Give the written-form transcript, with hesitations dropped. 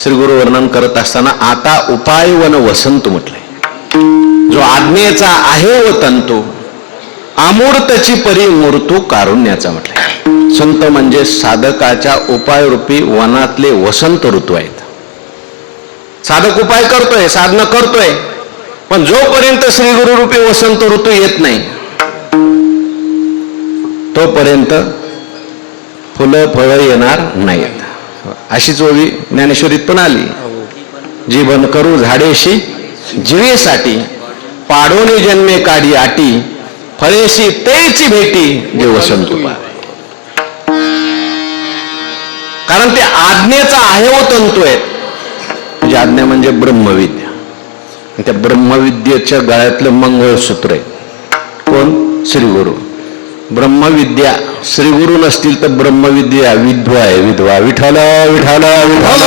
श्री गुरु वर्णन करत असताना आता उपाय वन वसंत म्हटलंय। जो आज्ञेचा आहे व तंतू अमूर्तची परी मूर्तू कारुण्याचा म्हटलंय। संत म्हणजे साधकाच्या उपाय रूपी वनातले वसंत ऋतू आहेत। साधक उपाय करतोय, साधना करतोय, पण जोपर्यंत श्री गुरु रूपी वसंत ऋतू येत नाही तोपर्यंत फुलं फळं येणार नाहीत। अशीच ओवी ज्ञानेश्वरीत पण आली, जीवन करू झाडेशी जीवेसाठी पाडोनी जन्मे काढी आटी फळेशी तेची भेटी जे वसंत पावे। कारण ते आज्ञेचा आहे व तंतू आहे। म्हणजे आज्ञा म्हणजे ब्रह्मविद्या, त्या ब्रह्मविद्येच्या गळ्यातलं मंगळसूत्र आहे कोण? श्री गुरु। ब्रह्मविद्या श्री गुरु नसतील तर ब्रह्मविद्या विधवा आहे, विधवा। विठ्ठल विठ्ठल विठ्ठल।